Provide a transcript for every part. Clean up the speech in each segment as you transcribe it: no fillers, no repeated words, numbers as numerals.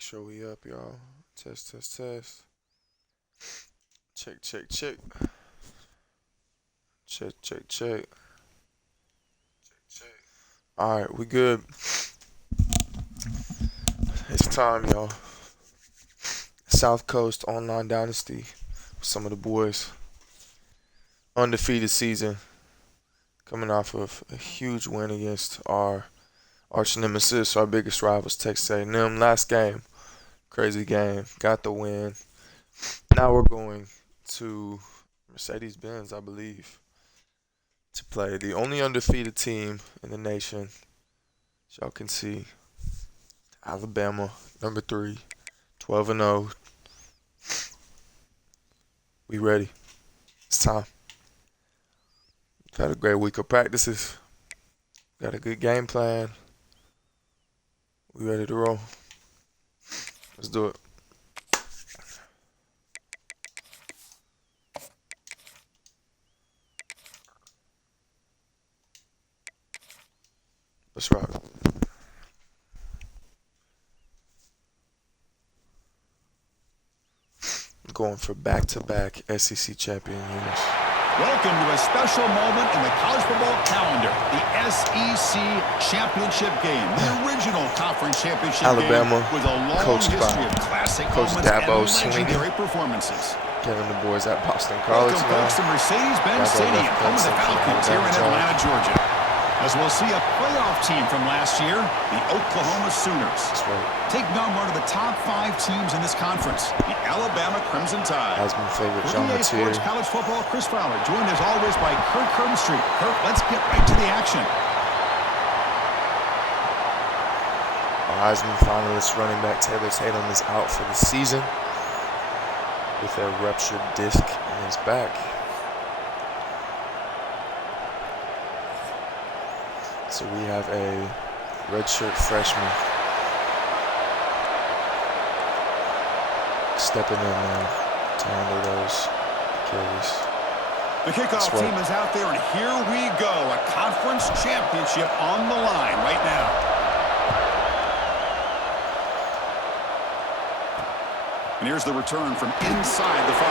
Make sure we up, y'all. Test, test, test. Check, check, check. Check, check, check. All right, we good. It's time, y'all. South Coast Online Dynasty with some of the boys. Undefeated season. Coming off of a huge win against our arch nemesis, our biggest rivals, Texas A&M. Last game, crazy game. Got the win. Now we're going to Mercedes-Benz, I believe, to play the only undefeated team in the nation. As y'all can see, Alabama, number 3, 12-0. We ready. It's time. We've had a great week of practices. Got a good game plan. We ready to roll. Let's do it. Let's rock. Going for back-to-back SEC champion years. Welcome to a special moment in the college football calendar, the SEC championship game, the original conference championship Alabama, game with a long coached history by of classic Coach moments Dabo and Swinney. legendary performances. Kevin the boys at Boston College Welcome, now. folks, to Mercedes-Benz Dabo Stadium, left home of the Clemson, Falcons here in Alabama. Atlanta, Georgia. As we'll see a playoff team from last year, the Oklahoma Sooners. That's right. Taking on one of the top 5 teams in this conference, the Alabama Crimson Tide. Heisman favorite For John EA Mateer. Sports College Football, Chris Fowler, joined as always by Kirk Herbstreit. Kirk, let's get right to the action. Our Heisman finalist running back Taylor Tatum is out for the season with a ruptured disc in his back. So we have a redshirt freshman stepping in now to handle those carries. The kickoff That's right. team is out there, and here we go. A conference championship on the line right now. And here's the return from inside the 5.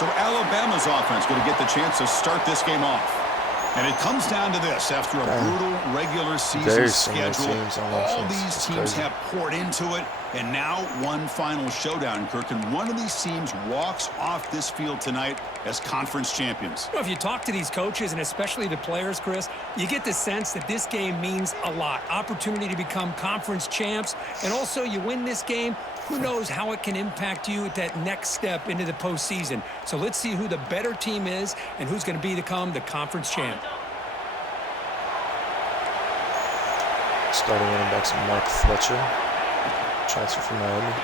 So Alabama's offense going to get the chance to start this game off. And it comes down to this. After a brutal regular season Very similar schedule, teams on all offense. these It's teams crazy. have poured into it. And now one final showdown, Kirk. And one of these teams walks off this field tonight as conference champions. If you talk to these coaches, and especially the players, Chris, you get the sense that this game means a lot. Opportunity to become conference champs. And also, you win this game, who knows how it can impact you at that next step into the postseason. So let's see who the better team is and who's going to become the conference champ. Starting running backs Mark Fletcher, transfer from Miami.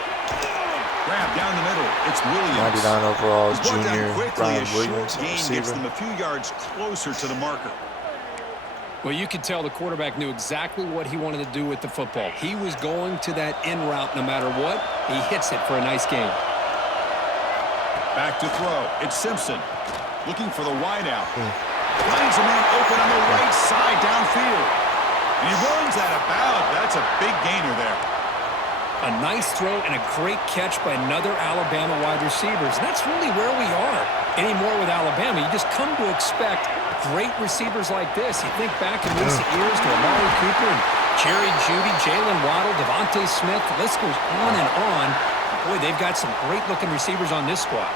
Grab down the middle. It's Williams. 99 overall, He's brought down junior quickly. Brian A short Williams, gain gets receiver. them a few yards closer to the marker. Well, you could tell the quarterback knew exactly what he wanted to do with the football. He was going to that in route no matter what. He hits it for a nice gain. Back to throw. It's Simpson looking for the wideout. Finds a man open on the right side downfield. And he runs that about. That's a big gainer there. A nice throw and a great catch by another Alabama wide receivers. That's really where we are anymore with Alabama. You just come to expect great receivers like this. You think back in recent years to Amari Cooper and Jerry Jeudy, Jalen Waddle, Devontae Smith. The list goes on and on. Boy, they've got some great-looking receivers on this squad.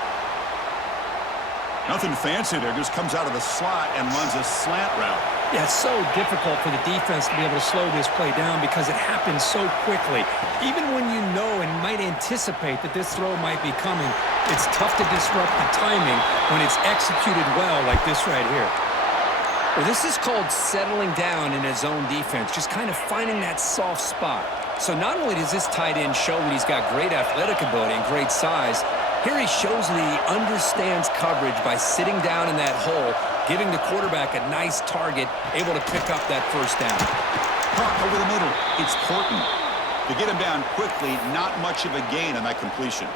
Nothing fancy there. Just comes out of the slot and runs a slant route. Yeah, it's so difficult for the defense to be able to slow this play down because it happens so quickly. Even when you know and might anticipate that this throw might be coming, it's tough to disrupt the timing when it's executed well like this right here. Well, this is called settling down in his zone defense, just kind of finding that soft spot. So not only does this tight end show that he's got great athletic ability and great size, here he shows that he understands coverage by sitting down in that hole, giving the quarterback a nice target, able to pick up that first down. Caught over the middle. It's Horton. To get him down quickly, not much of a gain on that completion.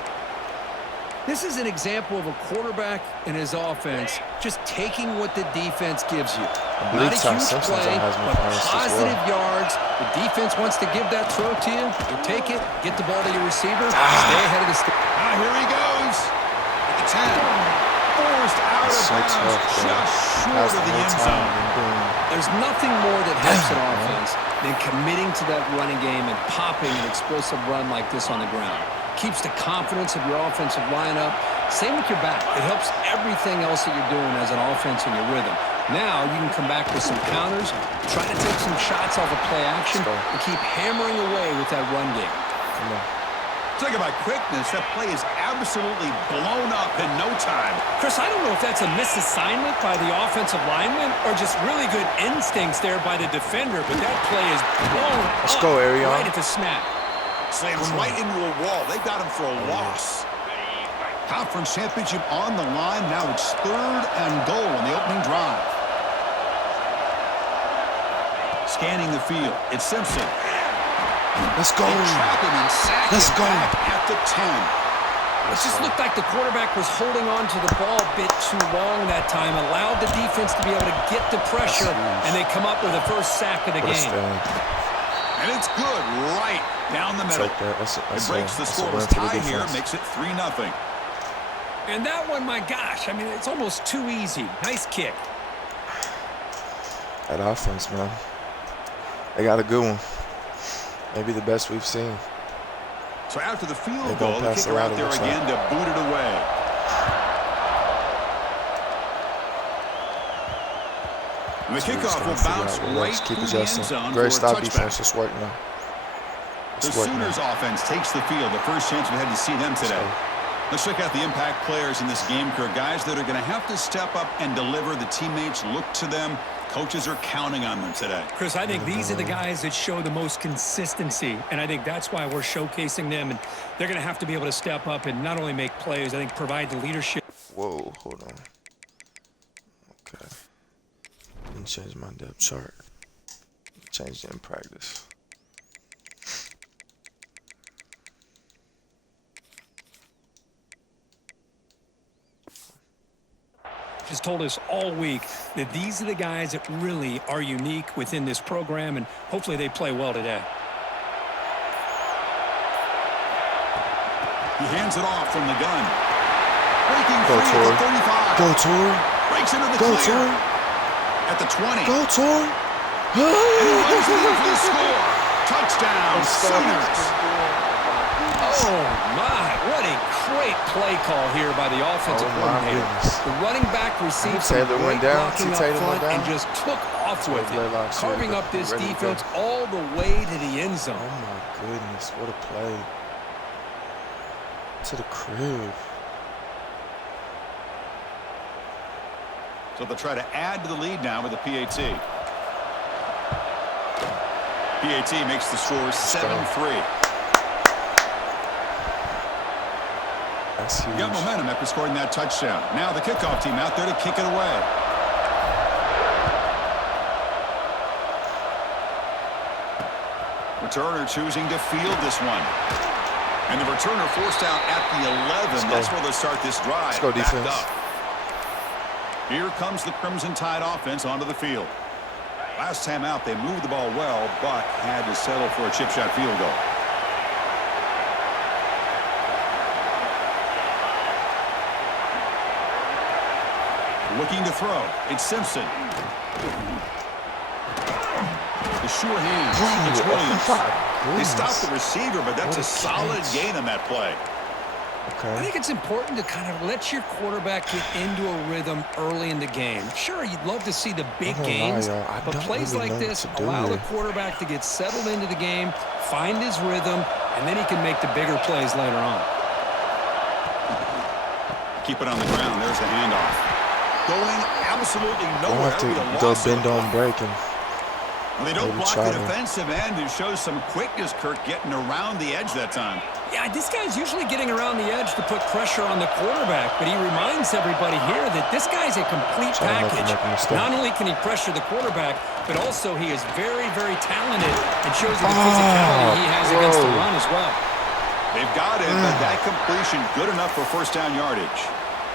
This is an example of a quarterback and his offense just taking what the defense gives you. Not a huge play, but positive yards. The defense wants to give that throw to you. You take it, get the ball to your receiver, stay ahead of the stick. Here he goes. At the 10. Forced out of bounds, just short of the end zone. There's nothing more that helps an offense than committing to that running game and popping an explosive run like this on the ground. Keeps the confidence of your offensive lineup. Same with your back. It helps everything else that you're doing as an offense in your rhythm. Now you can come back with some counters, try to take some shots off of play action, and keep hammering away with that run game. Come on. Talk about quickness. That play is absolutely blown up in no time. Chris, I don't know if that's a misassignment by the offensive lineman or just really good instincts there by the defender, but that play is blown up right at the snap. Slams right into a wall. They got him for a loss. Conference championship on the line. Now it's 3rd and goal on the opening drive. Scanning the field. It's Simpson. Let's go. Let's go. At the 10. It just looked like the quarterback was holding on to the ball a bit too long that time, allowed the defense to be able to get the pressure, and they come up with the first sack of the game. And it's good right down the middle. It breaks the scoreless tie here, makes it 3-0. And that one, my gosh, I mean, it's almost too easy. Nice kick. That offense, man. They got a good one. Maybe the best we've seen. So after the field goal, the kicker out there again to boot it away. And the kickoff will bounce right through the end zone for a touchback. Defense. It's working now. The Sooners offense takes the field. The first chance we had to see them today. Let's check out the impact players in this game, Kirk. Guys that are going to have to step up and deliver. The teammates look to them. Coaches are counting on them today. Chris, I think these are the guys that show the most consistency, and I think that's why we're showcasing them, and they're going to have to be able to step up and not only make plays, I think provide the leadership. Whoa, hold on. Okay. Didn't change my depth chart. Changed it in practice. Has told us all week that these are the guys that really are unique within this program, and hopefully they play well today. He hands it off from the gun. Breaking free at the 35. Go, Tor. Breaks into the clear. Tor. At the 20. Go, Tor. And he runs in for the score. Touchdown, Sooners. Oh, my. What a great play call here by the offensive coordinator. The running back received some great blocking up front and just took off with it, carving up this defense all the way to the end zone. Oh, my goodness. What a play. To the crib. So they'll try to add to the lead now with the PAT. PAT makes the score 7-3. That's huge. Got momentum after scoring that touchdown. Now the kickoff team out there to kick it away. Returner choosing to field this one. And the returner forced out at the 11. That's where they'll start this drive. Let's go, defense. Here comes the Crimson Tide offense onto the field. Last time out, they moved the ball well, but had to settle for a chip shot field goal. Looking to throw. It's Simpson. The sure hands. It's Williams. They stopped the receiver, but that's a solid gain on that play. Okay. I think it's important to kind of let your quarterback get into a rhythm early in the game. Sure, you'd love to see the big gains, but plays like this allow the quarterback to get settled into the game, find his rhythm, and then he can make the bigger plays later on. Keep it on the ground. There's the handoff. Going absolutely nowhere. Go bend on break and well, they don't block the defensive end, who shows some quickness, Kirk, getting around the edge that time. Yeah, this guy's usually getting around the edge to put pressure on the quarterback, but he reminds everybody here that this guy's a complete package. Not only can he pressure the quarterback, but also he is very, very talented and shows you the physicality he has against the run as well. They've got it, but that completion good enough for first down yardage.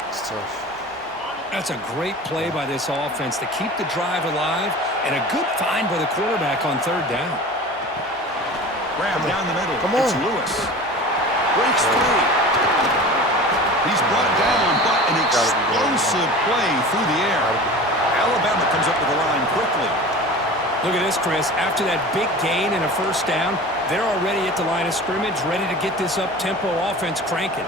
It's tough. That's a great play by this offense to keep the drive alive, and a good find by the quarterback on third down. Graham down the middle. Come on. It's Lewis. Breaks free. He's brought down, but an explosive play through the air. Alabama comes up with the line quickly. Look at this, Chris. After that big gain and a first down, they're already at the line of scrimmage, ready to get this up-tempo offense cranking.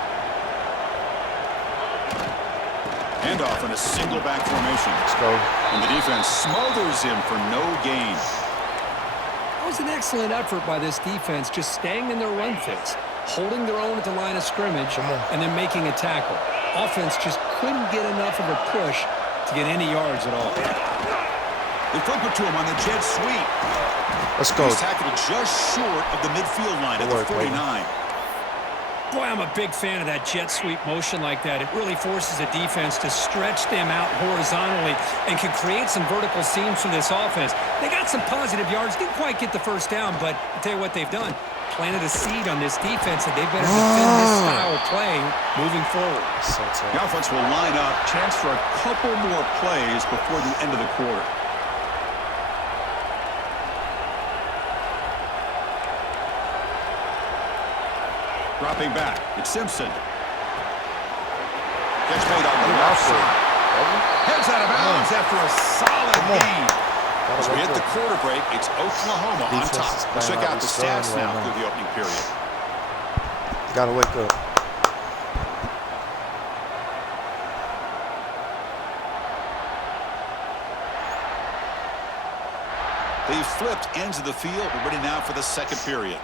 Handoff in a single back formation. Let's go. And the defense smothers him for no gain. That was an excellent effort by this defense, just staying in their run fits, holding their own at the line of scrimmage, and then making a tackle. Offense just couldn't get enough of a push to get any yards at all. They flip it to him on the jet sweep. Let's go. He's tackled just short of the midfield line at the 49. Boy, I'm a big fan of that jet sweep motion like that. It really forces a defense to stretch them out horizontally and can create some vertical seams for this offense. They got some positive yards, didn't quite get the first down, but I'll tell you what they've done. Planted a seed on this defense, and they better defend this style of play moving forward. The offense will line up. Chance for a couple more plays before the end of the quarter. Dropping back, it's Simpson. Gets made on the left side. Heads out of bounds after a solid gain. As we hit the quarter break, it's Oklahoma on top. Let's check out the stats now through the opening period. Gotta wake up. They flipped ends of the field. We're ready now for the second period.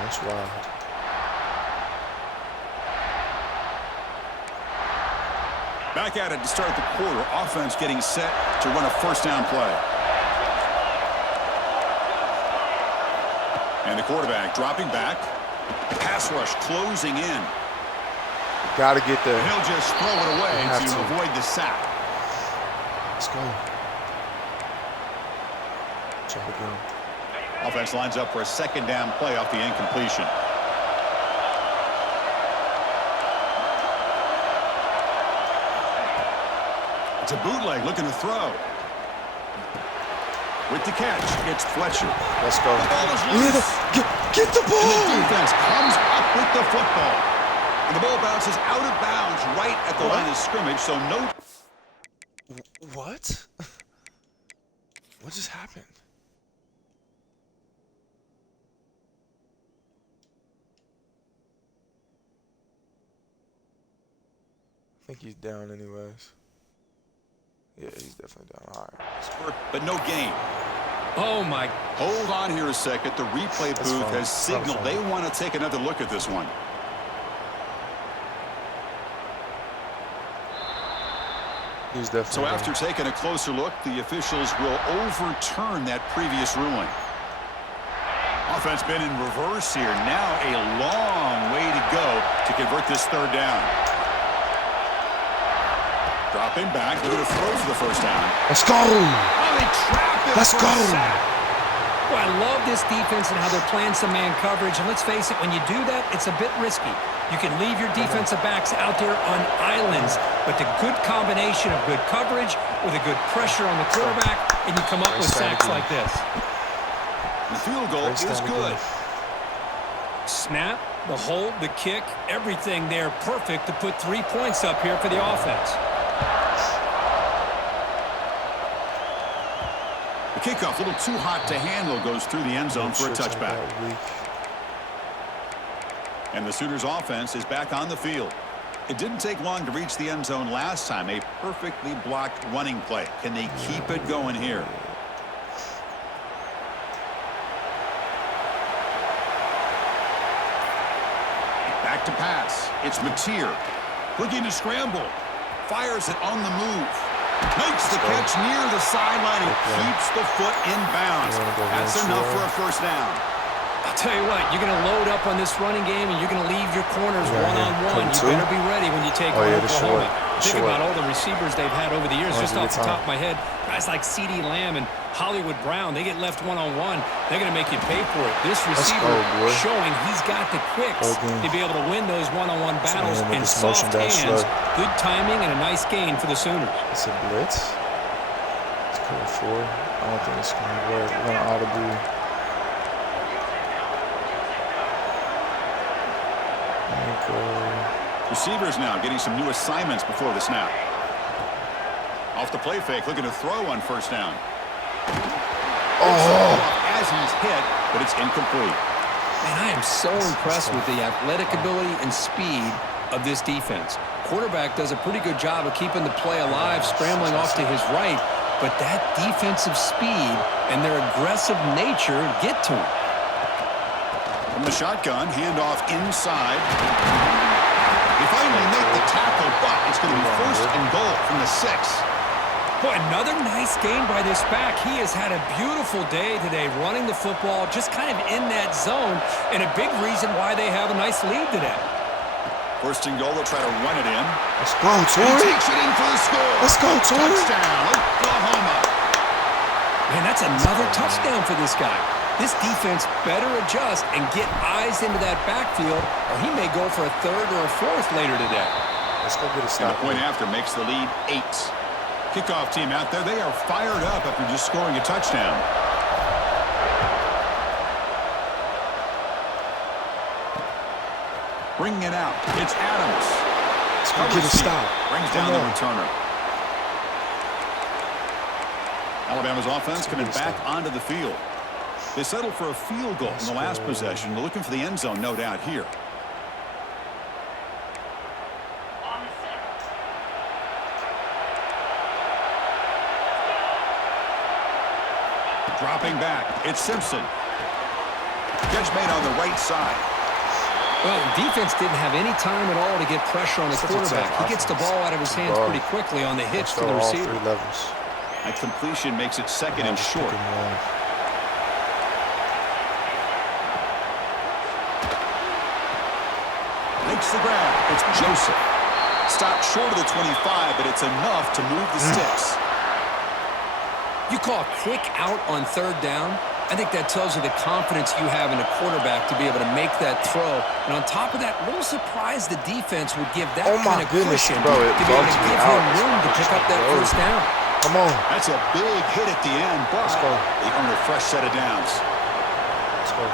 That's wild. Back at it to start the quarter. Offense getting set to run a first down play. And the quarterback dropping back. Pass rush closing in. Gotta get there. And he'll just throw it away to avoid the sack. Let's go. Check again. Offense lines up for a second down play off the incompletion. It's a bootleg looking to throw. With the catch, it's Fletcher. Let's go. The ball is loose. Get the ball! And the defense comes up with the football. And the ball bounces out of bounds right at the line of scrimmage, so no... What? What just happened? I think he's down anyways. Yeah, he's definitely down. All right. But no gain. Oh, my. Hold on here a second. The replay booth has signaled they want to take another look at this one. He's definitely So after taking a closer look, the officials will overturn that previous ruling. Offense been in reverse here. Now a long way to go to convert this third down. Dropping back, looking to throw for the first down. Let's go! Oh, they trapped him. Let's go! Well, I love this defense and how they're playing some man coverage. And let's face it, when you do that, it's a bit risky. You can leave your defensive backs out there on islands, but the good combination of good coverage with a good pressure on the quarterback, and you come up with sacks like this. The field goal is good. Snap, the hold, the kick, everything there perfect to put 3 points up here for the offense. The kickoff, a little too hot to handle, goes through the end zone for a touchback. And the Sooners offense is back on the field. It didn't take long to reach the end zone last time. A perfectly blocked running play. Can they keep it going here? Back to pass. It's Mateer. Looking to scramble. Fires it on the move. Makes the catch near the sideline and keeps the foot in bounds. That's enough for a first down. I'll tell you what, you're going to load up on this running game and you're going to leave your corners one-on-one. You better be ready when you take on Oklahoma. Think about all the receivers they've had over the years. Just off the top of my head, guys like CeeDee Lamb and Hollywood Brown, they get left one-on-one. They're going to make you pay for it. This receiver showing he's got the quicks to be able to win those one-on-one battles in soft hands. Good timing and a nice gain for the Sooners. It's a blitz. It's cover 4. I don't think it's going to work. We're going to audible. Receivers now getting some new assignments before the snap. Off the play fake, looking to throw on first down. As he's hit, but it's incomplete. Man, I am so impressed with the athletic ability and speed of this defense. Quarterback does a pretty good job of keeping the play alive, scrambling off to his right, but that defensive speed and their aggressive nature get to him. From the shotgun, handoff inside. They finally make the tackle, but it's going to be first and goal from the 6. Boy, another nice game by this back. He has had a beautiful day today running the football, just kind of in that zone, and a big reason why they have a nice lead today. First and goal, they'll try to run it in. Let's go, Torrey. He takes it in for the score. Let's go, Torrey. Touchdown, Oklahoma. Man, that's another touchdown for this guy. This defense better adjust and get eyes into that backfield, or he may go for a 3rd or a 4th later today. Let's go get a stop. And the point after makes the lead 8. Kickoff team out there, they are fired up after just scoring a touchdown. Bringing it out, it's Adams. Let's go get a stop. Brings down the returner. Alabama's offense coming back onto the field. They settled for a field goal in the last possession. They're looking for the end zone, no doubt, here. Dropping back, it's Simpson. Catch made on the right side. Well, the defense didn't have any time at all to get pressure on the quarterback. He gets the ball out of his hands pretty quickly on the hitch to the receiver. That completion makes it second and short. Makes the grab. It's Joseph. Stopped short of the 25, but it's enough to move the sticks. You call a quick out on 3rd down. I think that tells you the confidence you have in a quarterback to be able to make that throw. And on top of that, a little surprised the defense would give that kind of cushion to be able to give him room to pick up that first down. Come on. That's a big hit at the end, but they earn a fresh set of downs.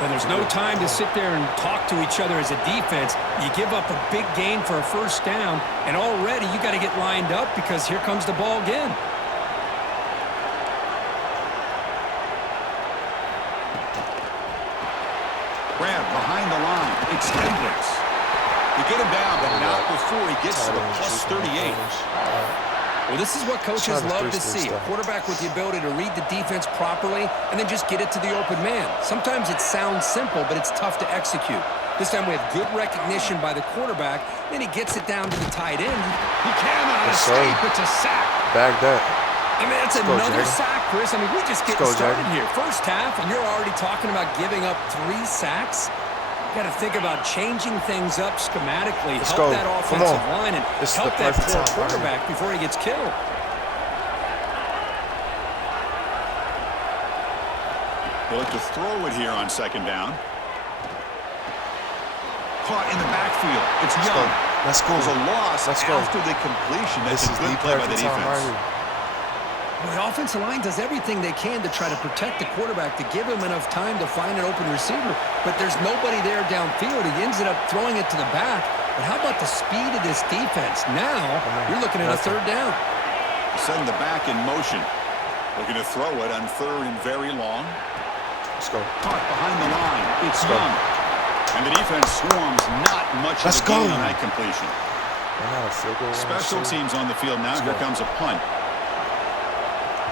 And there's no time to sit there and talk to each other as a defense. You give up a big gain for a first down, and already you got to get lined up because here comes the ball again. Grab behind the line. It's Hendricks. You get him down, but not before he gets to the plus 38. Well, this is what coaches love to see. A quarterback with the ability to read the defense properly and then just get it to the open man. Sometimes it sounds simple, but it's tough to execute. This time we have good recognition by the quarterback, then he gets it down to the tight end. He cannot escape. It's a sack. Bag that. I mean, it's another sack, Chris. I mean, we just getting started here. First half, and you're already talking about giving up 3 sacks. Got to think about changing things up schematically, help that offensive line, and help that poor quarterback before he gets killed. They look to throw it here on 2nd down. Caught in the backfield. It's Young. Let's go. There's a loss after the completion. That's a good play by the defense. Well, the offensive line does everything they can to try to protect the quarterback, to give him enough time to find an open receiver. But there's nobody there downfield. He ends up throwing it to the back. But how about the speed of this defense? Now, you're looking at a 3rd down. Send the back in motion. Looking to throw it on 3rd and very long. Let's go. Caught behind the line. It's Young. And the defense swarms not much of a gain on that completion. Special teams on the field now. Here comes a punt.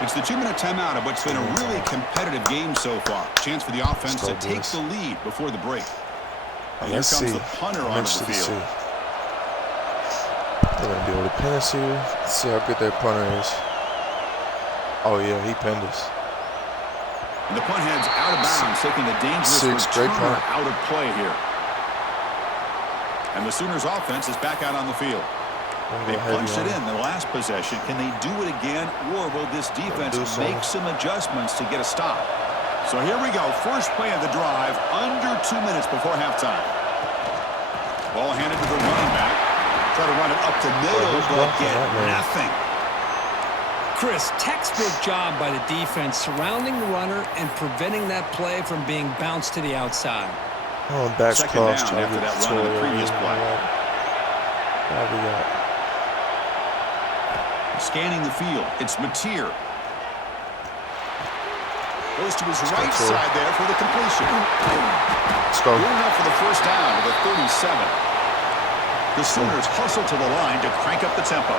It's the 2-minute timeout of what's been a really competitive game so far. Chance for the offense to take the lead before the break. And here comes the punter onto the field. They're going to be able to pin us here. Let's see how good their punter is. Oh, yeah, he pinned us. And the punt heads out of bounds, taking the dangerous returner out of play here. And the Sooners offense is back out on the field. They punched it in the last possession. Can they do it again, or will this defense make some adjustments to get a stop? So here we go. First play of the drive, under 2 minutes before halftime. Ball handed to the running back. Try to run it up the middle, but get nothing. Chris, textbook job by the defense surrounding the runner and preventing that play from being bounced to the outside. Oh, backs Second crossed. down after that run in the previous play. Scanning the field, it's Mateer. Goes to his right side there for the completion. Let's go. Good enough for the first down with a 37. The Sooners hustle to the line to crank up the tempo.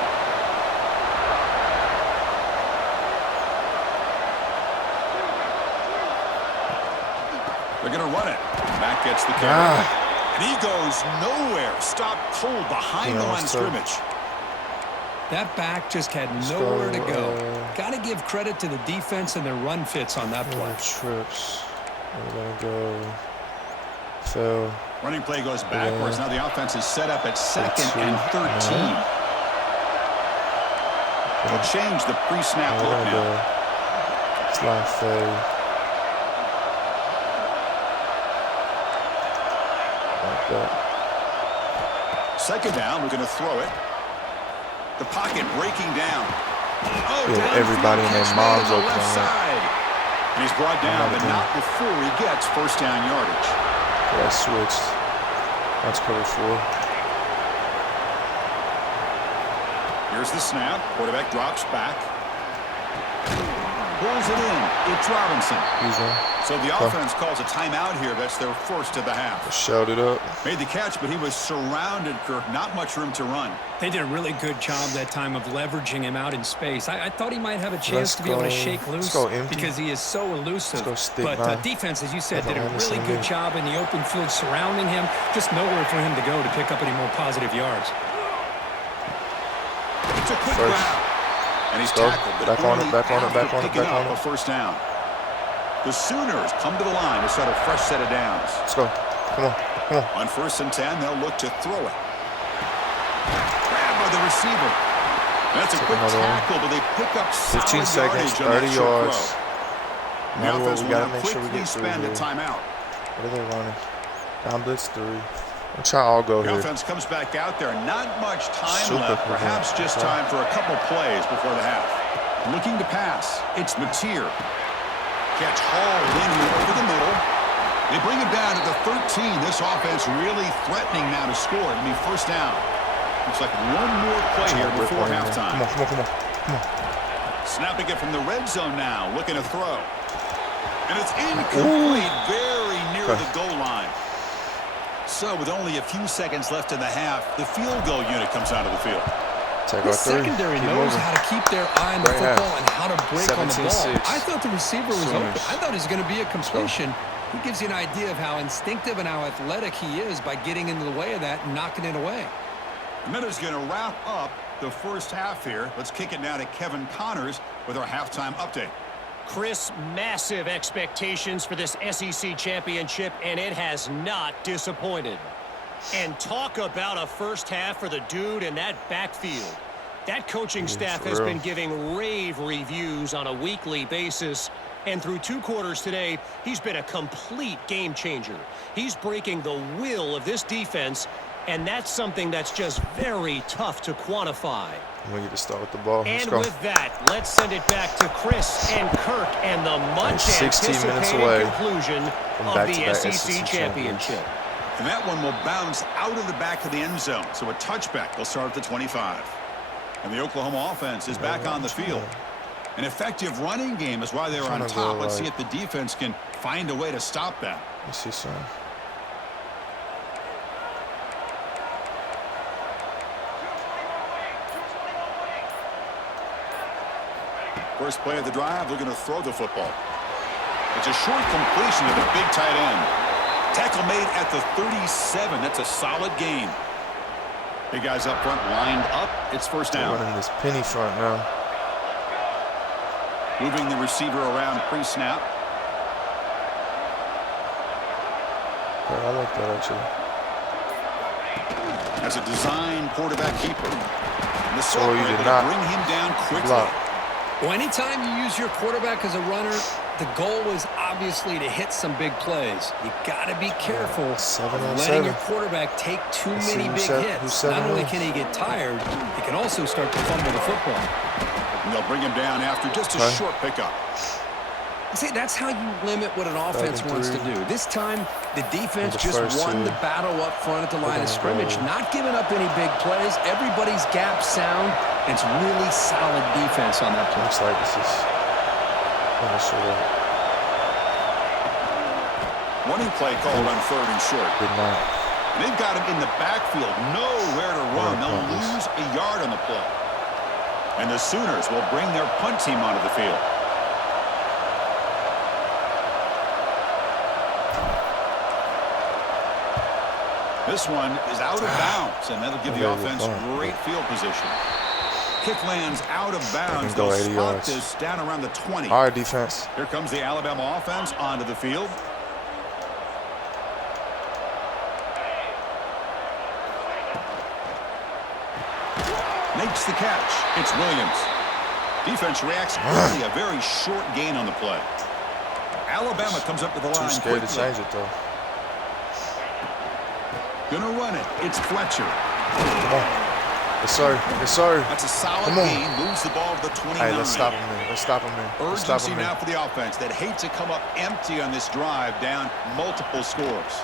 They're going to run it. Back gets the carry. And he goes nowhere. Stopped cold behind the line of scrimmage. That back just had nowhere to go. Got to give credit to the defense and their run fits on that play. Trips. We're going to go. Phil. Running play goes backwards. Now the offense is set up at 2nd and 13. They'll change the pre-snap look now. Slide fade. Like that. Second down, we're going to throw it. The pocket breaking down. Oh, yeah, everybody and their moms open on side. And he's brought down, but not before he gets first down yardage. Yeah, switched. That's cover 4. Here's the snap. Quarterback drops back. Pulls it in. It's Robinson. So the offense calls a timeout here. That's their first of the half. Shout it up. Made the catch, but he was surrounded, Kirk. Not much room to run. They did a really good job that time of leveraging him out in space. I thought he might have a chance to be able to shake loose because he is so elusive. But defense, as you said, did a really good job in the open field surrounding him. Just nowhere for him to go to pick up any more positive yards. It's a quick grab. And he's tackled, but back on it. A first down. The Sooners come to the line to set a fresh set of downs. Let's go. Come on. On 1st and 10, they'll look to throw it. Grab by the receiver. That's a quick tackle, but they pick up 15 seconds, 30 yards. The offense will quickly spend a timeout. What are they running? Down blitz 3. Let's try all go here. The offense comes back out there. Not much time left. Perhaps just time for a couple plays before the half. Looking to pass. It's Mateer. Catch hauled in over the middle. They bring it down to the 13. This offense really threatening now to score. It'll be first down. Looks like one more play here before halftime. Come on. Snapping it from the red zone now. Looking to throw. And it's incomplete. Very near the goal line. So with only a few seconds left in the half, the field goal unit comes out of the field. The secondary knows how to keep their eye on the football and how to break on the ball. I thought the receiver was open. I thought it was going to be a completion. He gives you an idea of how instinctive and how athletic he is by getting into the way of that and knocking it away. And that is going to wrap up the first half here. Let's kick it now to Kevin Connors with our halftime update. Chris, massive expectations for this SEC championship, and it has not disappointed. And talk about a first half for the dude in that backfield. That coaching staff has been giving rave reviews on a weekly basis. And through 2 quarters today, he's been a complete game changer. He's breaking the will of this defense, and that's something that's just very tough to quantify. I'm going to get to start with the ball. And with that, let's send it back to Chris and Kirk and the much-anticipated conclusion of the SEC championship. And that one will bounce out of the back of the end zone. So a touchback will start at the 25. And the Oklahoma offense is back on the field. An effective running game is why they're on top. Let's see if the defense can find a way to stop that. Let's see some. First play of the drive, they're going to throw the football. It's a short completion to the big tight end. Tackle made at the 37. That's a solid gain. Big guys up front lined up. It's first down. They're running this penny front now. Moving the receiver around pre-snap. I like that actually. As a design quarterback keeper. And the So you able did to not bring him down quickly. block. Well, anytime you use your quarterback as a runner, the goal is obviously to hit some big plays. You got to be careful 7 on of letting 7. your quarterback take too Let's see many who big set- who hits. set Not him only off. can he get tired, he can also start to fumble the football. And they'll bring him down after just a Okay. short pickup. See, that's how you limit what an offense and wants to 3. do. This time, the defense The just first won 2. the battle up front at the line of scrimmage, go. not giving up any big plays. Everybody's gap sound. It's really solid defense on that play. Looks like this is. I'm not sure that Running play called on 3rd and short. did not. And they've got him in the backfield. Nowhere to run. They'll lose a yard on the play. And the Sooners will bring their punt team onto the field. This one is out of bounds, and that'll give the offense great field position. Kick lands out of bounds. go They'll 80 spot yards. this down around the 20. All right, defense. Here comes the Alabama offense onto the field. Makes the catch. It's Williams. Defense reacts quickly. A very short gain on the play. Alabama comes up to the line Too scared to quickly. change it, though. Gonna run it. It's Fletcher. Come on. Yes, sir. Yes, sir. That's a solid Come on. gain. Moves the ball to the 29. Hey, let's stop him there. Let's stop him there. Let's stop Urgency him there. now for the offense that hate to come up empty on this drive, down multiple scores.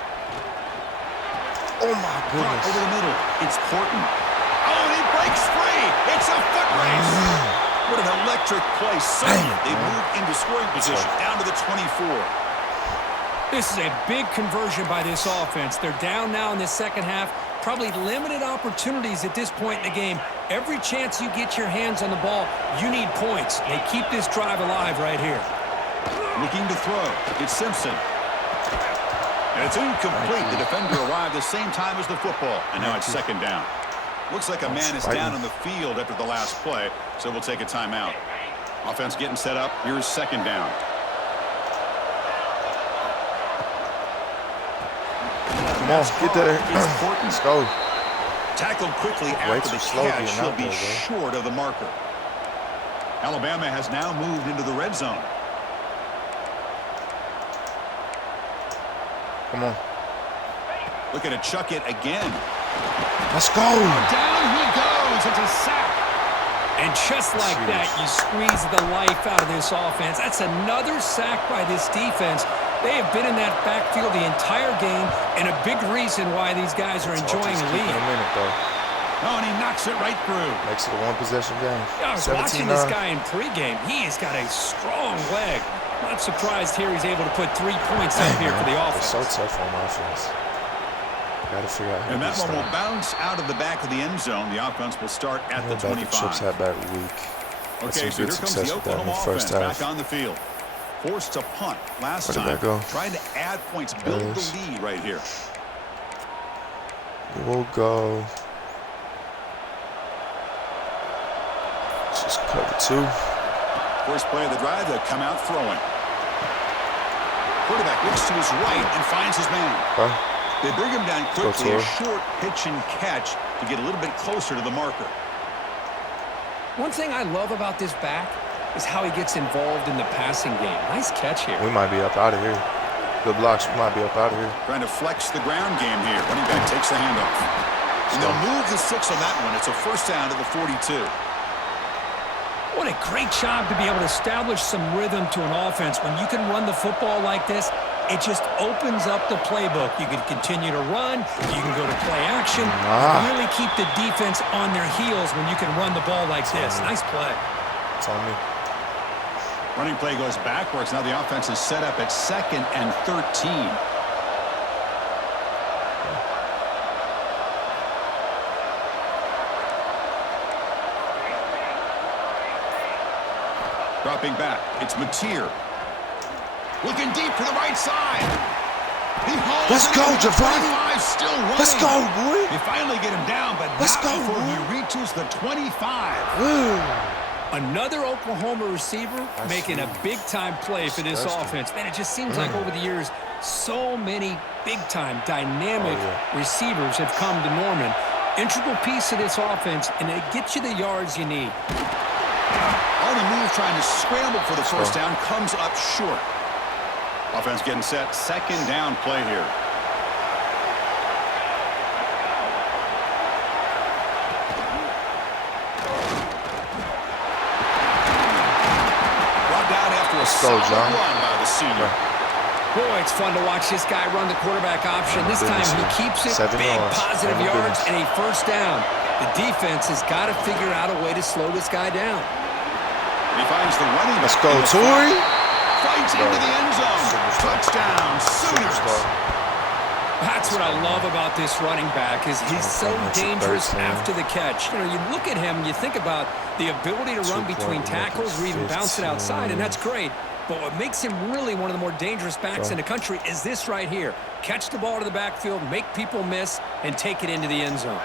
Oh, my Over goodness. the middle, it's Horton. Oh, and he breaks free. It's a foot race. What an electric play. Suddenly, they move into scoring position, down to the 24. This is a big conversion by this offense. They're down now in the second half. Probably limited opportunities at this point in the game. Every chance you get your hands on the ball, you need points. They keep this drive alive right here. Looking to throw. It's Simpson. And it's incomplete. The defender arrived the same time as the football. And now it's second down. Looks like a man is down on the field after the last play, so we'll take a timeout. Offense getting set up. Here's second down. Come on, get there. It's Horton. Let's go. Tackled quickly Way after too the slow catch. getting He'll out be there, bro. short of the marker. Alabama has now moved into the red zone. Come on. Looking to chuck it again. Let's go. Down he goes. It's a sack. And just like that, you squeeze the life out of this offense. That's another sack by this defense. They have been in that backfield the entire game, and a big reason why these guys are enjoying the In lead. a minute, though. Oh, and he knocks it right through. Makes it a one-possession game. I was watching this guy in pregame. He has got a strong leg. Not surprised here he's able to put 3 points up here for the They're offense. so tough on offense. Got to figure out how And to that one will stop. bounce out of the back of the end zone. The offense will start at the Back to Chips 25. had bad week. Had Okay, some so good here comes success the with that in Oklahoma the first offense half. back on the field. Forced to punt last Where did time. that go? Trying to add points, build There it the is. lead right here. We'll go. Just cover 2. First play of the drive, they'll come out throwing. Quarterback looks to his right and finds his man. Okay. They bring him down go, quickly, a Tua. short pitch and catch to get a little bit closer to the marker. One thing I love about this back is how he gets involved in the passing game. Nice catch here. We might be up out of here. Good blocks. We might be up out of here. Trying to flex the ground game here. Running back takes the handoff. And they'll move the 6 on that one. It's a first down to the 42. What a great job to be able to establish some rhythm to an offense. When you can run the football like this, it just opens up the playbook. You can continue to run. You can go to play action. Really keep the defense on their heels when you can run the ball like this. Nice play. It's on me. Running play goes backwards. Now the offense is set up at 2nd and 13. Dropping back. It's Mateer. Looking deep to the right side. He hauls Let's it go, in. Javon. 25 still running. Let's go, boy. They finally get him down, but Let's not go, before boy. he reaches the 25. Another Oklahoma receiver making a big-time play for this offense. Man, it just seems like over the years, so many big-time, dynamic receivers have come to Norman. Integral piece of this offense, and it gets you the yards you need. On the move, trying to scramble for the first down, comes up short. Offense getting set. Second down play here. Brought down after a solid run by the senior. Boy, it's fun to watch this guy run the quarterback option. This time he keeps it, big positive yards, and a first down. The defense has got to figure out a way to slow this guy down. He finds the running back. Let's go, Torrey. Fights into the end zone. Touchdown, Sooners. That's what I love about this running back is he's so dangerous after the catch. You know, you look at him, you think about the ability to run between tackles or even bounce it outside, and that's great. But what makes him really one of the more dangerous backs in the country is this right here. Catch the ball to the backfield, make people miss, and take it into the end zone.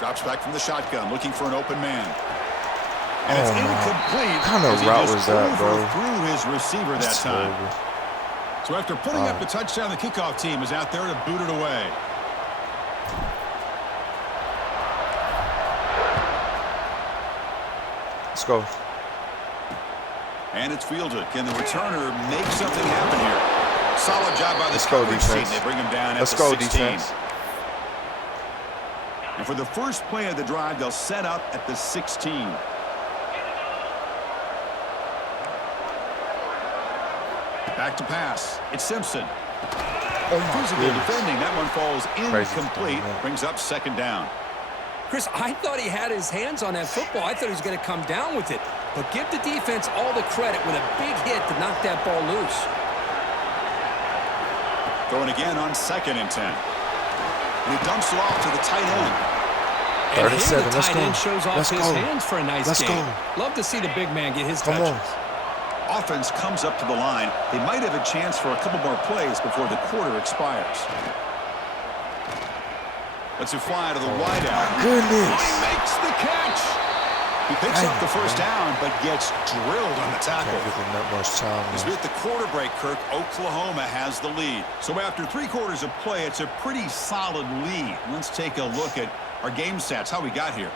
Drops back from the shotgun, looking for an open man. And it's incomplete. What kind of route was that, bro? Through his receiver that time. Terrible. So after putting up the touchdown, the kickoff team is out there to boot it away. Let's go. And it's fielded. Can the returner make something happen here? Solid job by the coverage team. They bring him down at the 16. Defense. And for the first play of the drive, they'll set up at the 16. Back to pass. It's Simpson. Physical defending. That one falls incomplete. Brings up second down. Chris, I thought he had his hands on that football. I thought he was going to come down with it. But give the defense all the credit with a big hit to knock that ball loose. Going again on 2nd and 10. And he dumps it off to the tight end. And here the tight end shows off his hands for a nice game. Love to see the big man get his touches. Offense comes up to the line. They might have a chance for a couple more plays before the quarter expires. Lets it fly to the wideout. Goodness. He makes the catch. He picks up the first down, but gets drilled on the tackle. Can't give him that much time. As we hit the quarter break, Kirk, Oklahoma has the lead. So after 3 quarters of play, it's a pretty solid lead. Let's take a look at our game stats, how we got here.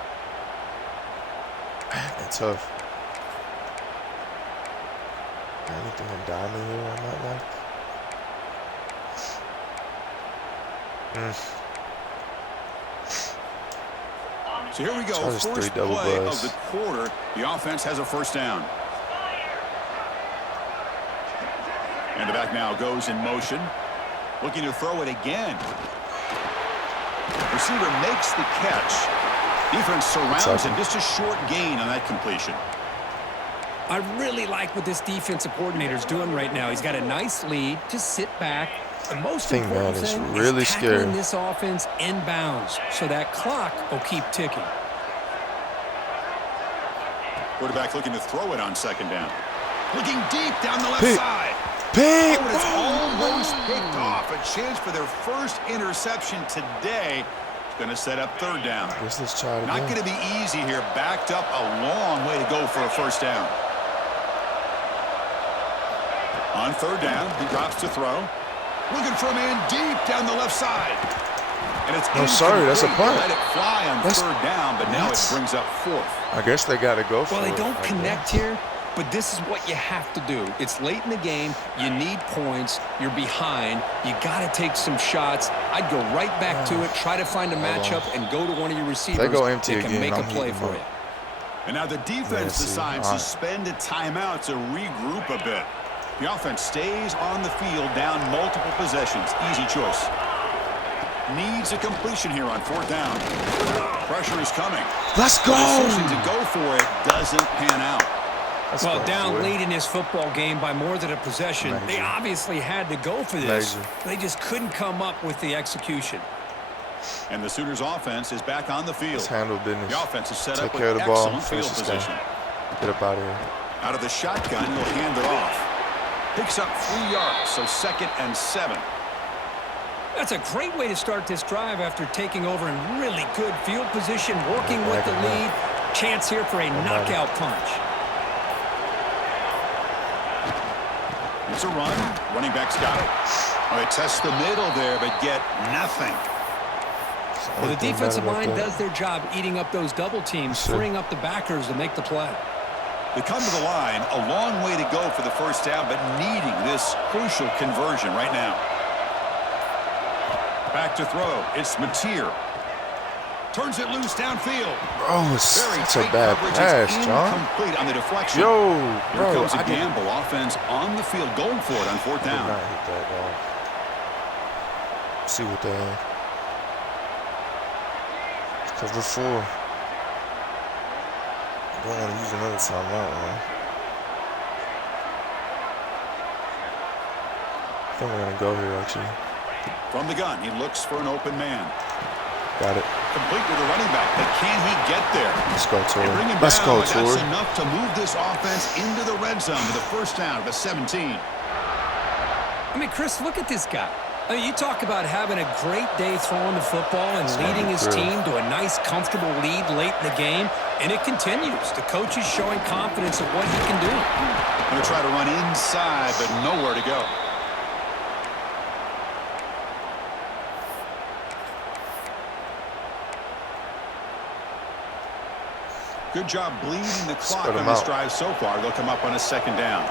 That's tough. Anything in diamond here I might like? So here we go, first play of the quarter. The offense has a first down. And the back now goes in motion. Looking to throw it again. Receiver makes the catch. Defense surrounds him. Just a short gain on that completion. I really like what this defensive coordinator is doing right now. He's got a nice lead. Just sit back. The most important thing is tackling this offense inbounds so that clock will keep ticking. Quarterback looking to throw it on 2nd down. Looking deep down the left side. Pick! Oh, it's almost picked off. A chance for their first interception today. Going to set up 3rd down. Not going to be easy here. Backed up a long way to go for a first down. On 3rd down, he drops to throw. Looking for a man deep down the left side. And it's that's a punt. Let it fly on 3rd down, but now it brings up 4th. I guess they got to go for it. Well, they don't connect here, but this is what you have to do. It's late in the game. You need points. You're behind. You got to take some shots. I'd go right back to it, try to find a matchup, and go to one of your receivers they go empty that can again, make a play for you. And now the defense decides to spend a timeout to regroup a bit. The offense stays on the field down multiple possessions. Easy choice. Needs a completion here on 4th down. Pressure is coming. Let's go. The decision to go for it doesn't pan out. Well, down late in this football game by more than a possession, they obviously had to go for this. They just couldn't come up with the execution. And the Sooners offense is back on the field. Let's handle business. The offense is set Take up care with of the ball. excellent field position. Get up out of here. Out of the shotgun, he'll hand it off. Picks up 3 yards, so 2nd and 7. That's a great way to start this drive after taking over in really good field position, working with the lead. Chance here for a knockout punch. Here's a run. Running back's got it. Well, they test the middle there, but get nothing. Well, the defensive line does their job eating up those double teams, freeing up the backers to make the play. They come to the line, a long way to go for the first down, but needing this crucial conversion right now. Back to throw. It's Mateer. Turns it loose downfield. Oh, it's such a bad pass, John. Incomplete on the deflection. Yo, Here bro, comes a gamble. Offense on the field going for it on fourth down. I did not hit that, dog. Let's see what they have. Cover 4. I don't want to use another timeout, man. I think we're going to go here, actually. From the gun, he looks for an open man. Got it. Complete with the running back, but can he get there? Let's go, Torrey. Let's go, Torrey. That's enough to move this offense into the red zone with a first down at the 17. I mean, Chris, look at this guy. I mean, you talk about having a great day throwing the football and leading his team to a nice, comfortable lead late in the game, and it continues. The coach is showing confidence of what he can do. Going to try to run inside, but nowhere to go. Good job bleeding the clock on this drive so far. They'll come up on a second down.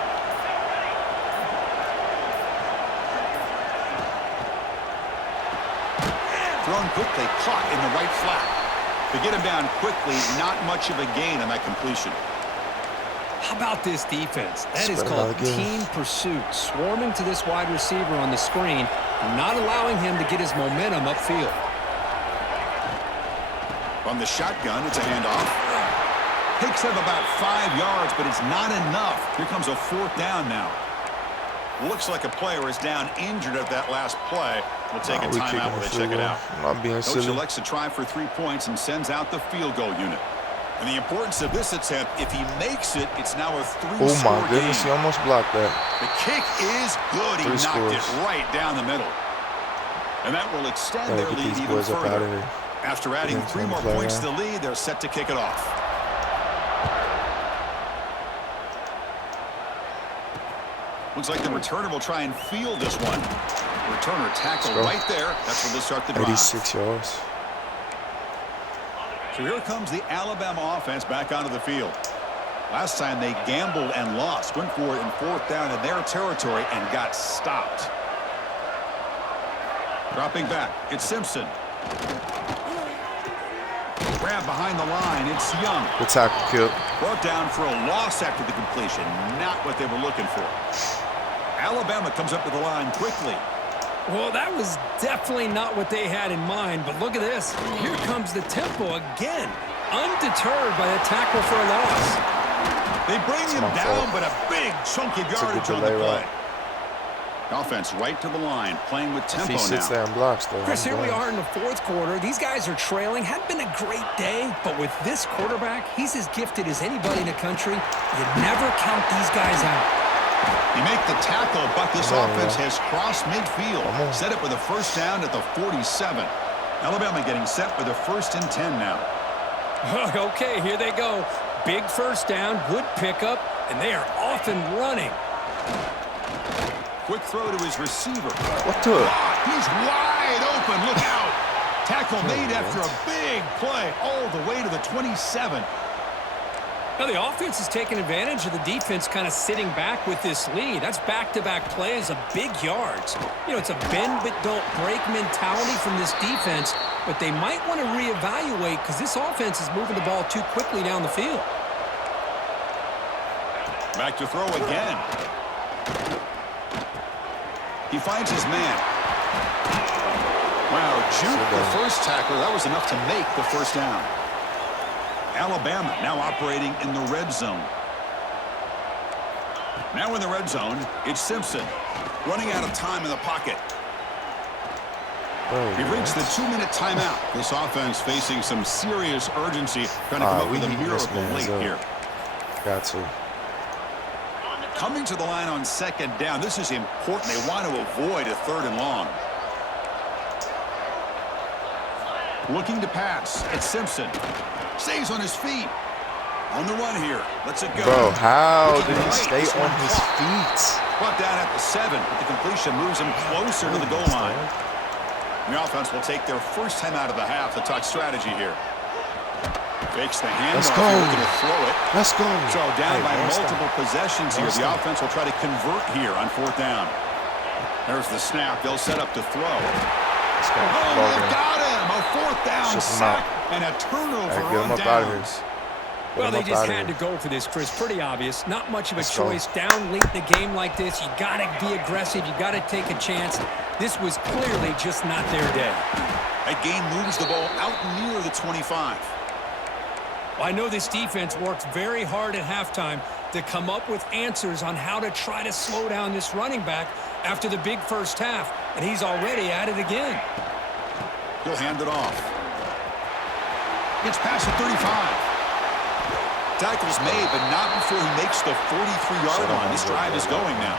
Thrown quickly, caught in the right flat. To get him down quickly, not much of a gain on that completion. How about this defense? That is called team pursuit. Swarming to this wide receiver on the screen, not allowing him to get his momentum upfield. From the shotgun, it's a handoff. Picks up about 5 yards, but it's not enough. Here comes a fourth down now. Looks like a player is down injured at that last play. We'll take a timeout while they check it out. I'm being silly. Coach elects to try for 3 points and sends out the field goal unit. And the importance of this attempt, if he makes it, it's now a 3-score game. Oh my goodness, he almost blocked that. The kick is good. He knocked it right down the middle. And that will extend their lead even further. After adding 3 more points to the lead, they're set to kick it off. Looks like the returner will try and field this one. Returner tackle right there. That's where they start the drive. 86 yards. So here comes the Alabama offense back onto the field. Last time they gambled and lost. Went for it in fourth down in their territory and got stopped. Dropping back. It's Simpson. Grab behind the line. It's Young. The tackle kill. Brought down for a loss after the completion. Not what they were looking for. Alabama comes up to the line quickly. Well, that was definitely not what they had in mind, but look at this. Here comes the tempo again. Undeterred by the tackle for a loss. They bring him down, but a big chunk of yardage on the play. Offense right to the line, playing with tempo now. If he sits there and blocks, though. Chris, here we are in the fourth quarter. These guys are trailing. Hadn't been a great day, but with this quarterback, he's as gifted as anybody in the country. You never count these guys out. You make the tackle, but this offense has crossed midfield. Set up with a first down at the 47. Alabama getting set with a 1st and 10 now. Okay, here they go. Big first down, good pickup, and they are off and running. Quick throw to his receiver. What the? He's wide open. Look out. Tackle made after a big play all the way to the 27. Now, the offense is taking advantage of the defense kind of sitting back with this lead. That's back-to-back plays of big yards. You know, it's a bend-but-don't-break mentality from this defense, but they might want to reevaluate because this offense is moving the ball too quickly down the field. Back to throw again. He finds his man. Wow, juke the first tackler. That was enough to make the first down. Alabama now operating in the red zone. Now in the red zone, it's Simpson. Running out of time in the pocket. He reached the 2-minute timeout. This offense facing some serious urgency. Trying to come up with a miracle late here. Got to. Coming to the line on second down. This is important. They want to avoid a 3rd and long. Looking to pass. It's Simpson. Stays on his feet. On the run here. Let's it go. Bro, how Looking did he right. stay This on one his caught. feet? Brought down at the 7, but the completion moves him closer to the goal line. The offense will take their first time out of the half to talk strategy here. Fakes the handoff. Let's go. Looking to throw it. Let's go. So down by don't multiple stop. possessions here. Don't The stop. offense will try to convert here on 4th down. There's the snap. They'll set up to throw. Let's go. Oh, Ball they've game. got him. A 4th down Ship him sack out. and a turnover Hey, get him on up out of here. downs. Well, they Get him just up outta had to here. go for this, Chris. Pretty obvious. Not much of a Let's go. choice. Down late in a game like this, you got to be aggressive. You got to take a chance. This was clearly just not their day. That game moves the ball out near the 25. Well, I know this defense worked very hard at halftime to come up with answers on how to try to slow down this running back after the big first half, and he's already at it again. He'll hand it off. Gets past the 35. Tackle's made, but not before he makes the 43-yard line. This drive is going now.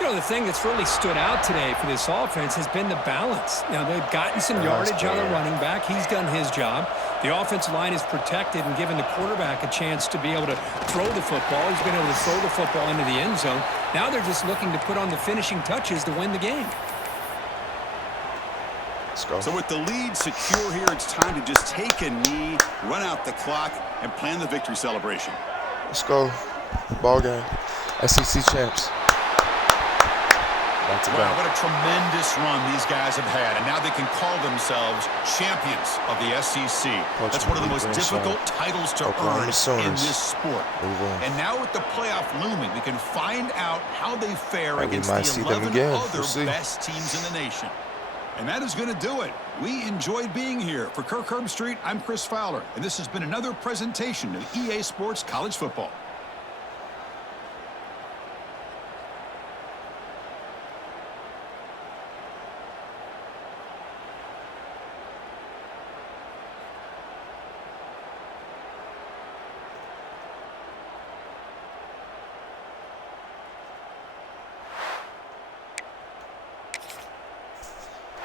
You know, the thing that's really stood out today for this offense has been the balance. Now, they've gotten some yardage on the running back. He's done his job. The offensive line is protected and given the quarterback a chance to be able to throw the football. He's been able to throw the football into the end zone. Now they're just looking to put on the finishing touches to win the game. Let's go. So with the lead secure here, it's time to just take a knee, run out the clock, and plan the victory celebration. Let's go. Ball game. SEC champs. Back to Wow, back. what a tremendous run these guys have had, and now they can call themselves champions of the SEC. Coach That's one of the most Green difficult Side. titles to Oklahoma earn in Sooners. this sport. Move on. And now with the playoff looming, we can find out how they fare And we against might the see them 11 again. other We'll see. best teams in the nation. And that is going to do it. We enjoyed being here. For Kirk Herbstreit, I'm Chris Fowler, and this has been another presentation of EA Sports College Football.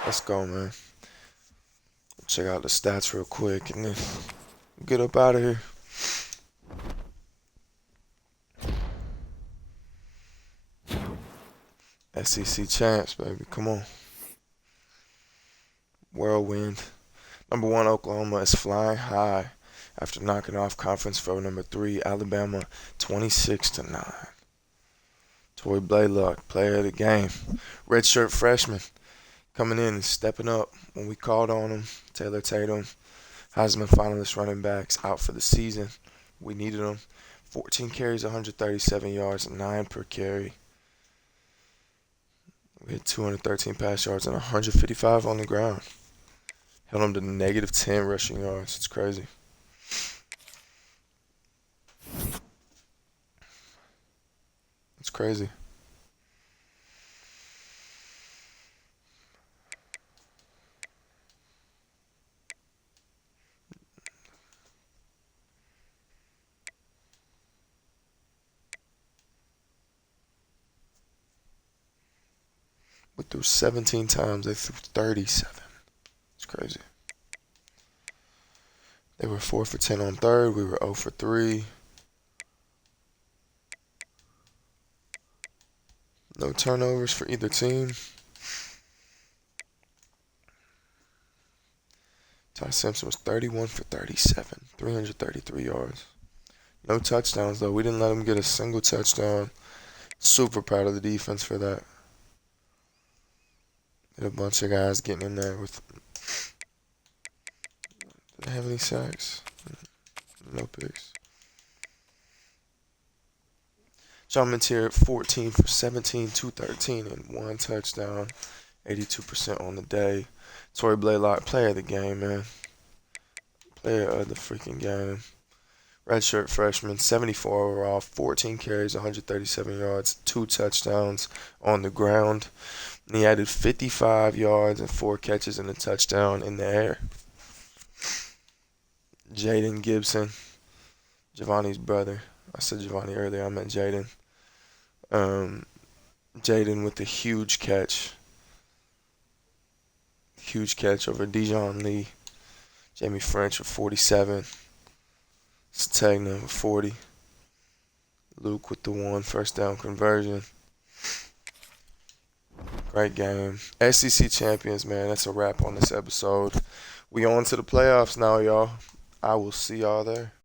Let's go, man. Check out the stats real quick and then get up out of here. SEC champs, baby. Come on. Whirlwind. Number 1, Oklahoma is flying high after knocking off conference foe number 3, Alabama, 26-9. Tory Blaylock, player of the game. Redshirt freshman. Coming in and stepping up when we called on him. Taylor Tatum, Heisman finalist running backs, out for the season. We needed him. 14 carries, 137 yards, 9 per carry. We had 213 pass yards and 155 on the ground. Held him to -10 rushing yards. It's crazy. It's crazy. We threw 17 times. They threw 37. It's crazy. They were 4 for 10 on third. We were 0 for 3. No turnovers for either team. Ty Simpson was 31 for 37, 333 yards. No touchdowns, though. We didn't let him get a single touchdown. Super proud of the defense for that. A bunch of guys getting in there with. Did they have any sacks? No picks. John Mintier, 14 for 17, 213, and 1 touchdown. 82% on the day. Tory Blaylock, player of the game, man. Player of the freaking game. Redshirt freshman, 74 overall, 14 carries, 137 yards, 2 touchdowns on the ground. And he added 55 yards and 4 catches and a touchdown in the air. Jaden Gibson, Giovanni's brother. I said Giovanni earlier, I meant Jaden. Jaden with a huge catch. Huge catch over Dijon Lee. Jamie French with 47. It's tag number 40. Luke with the 1 first down conversion. Great game. SEC champions, man. That's a wrap on this episode. We on to the playoffs now, y'all. I will see y'all there.